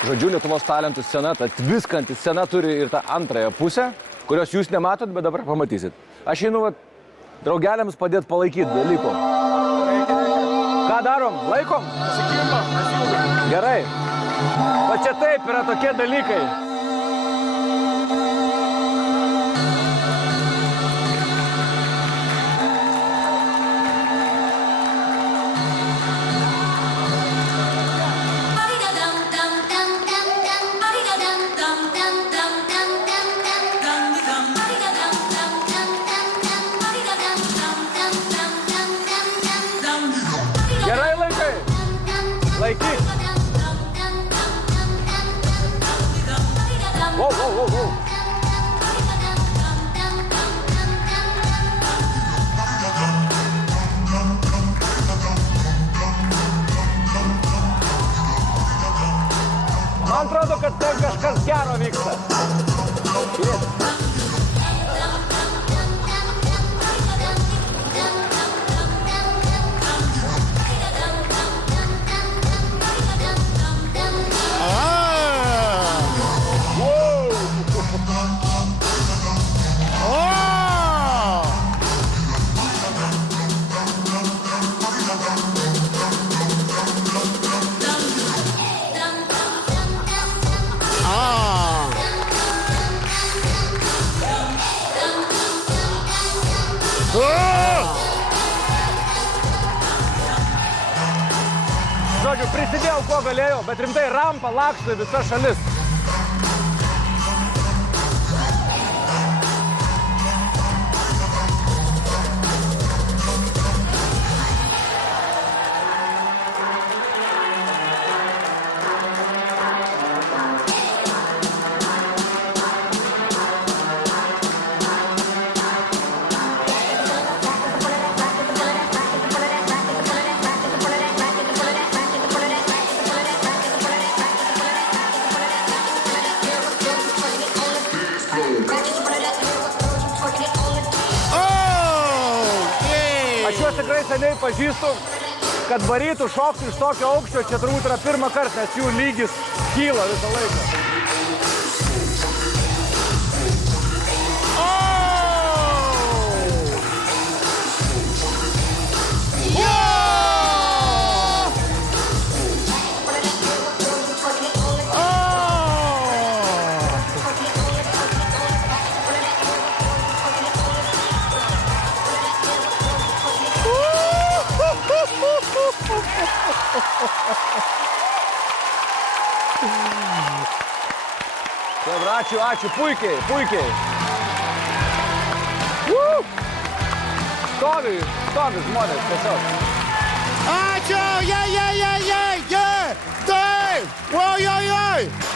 Žodžiu, Lietuvos talentų scena, ta tviskanti scena turi ir tą antrąją pusę, kurios jūs nematot, bet dabar pamatysit. Aš einu draugeliams padėti palaikyti dalyko. Ką darom? Laikom? Gerai. Va čia taip yra tokie dalykai. Gerai laikai. Laikyk. Wow. Man atrodo, kad tai kažkas gero vyksta. Žodžiu, prisidėjau, kuo galėjau, bet rimtai rampa laksto visa šalis. Aš juos tikrai seniai pažįstu, kad varytų šokti iš tokio aukščio, čia turbūt yra pirmą kartą, nes jų lygis kyla visą laiką. Ačiū, puikiai. Stovi žmonės tiesiog. Ačiū, jei, taip, oi.